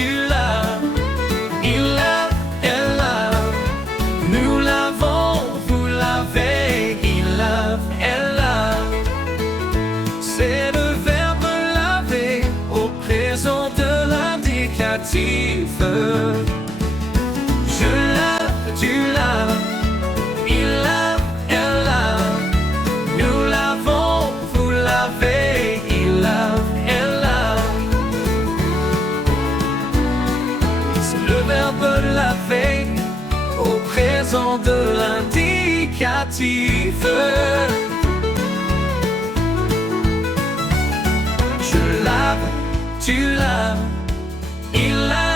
tu laves, il lave, elle lave. Nous lavons, vous lavez, il lave, elle lave. C'est le verbe laver au présent de l'indicatif. Je lave, tu laves, il lave, elle lave. Nous lavons, vous lavez, il lave, elle lave. C'est le verbe laver au présent de l'indicatif. Je lave, tu laves, il lave.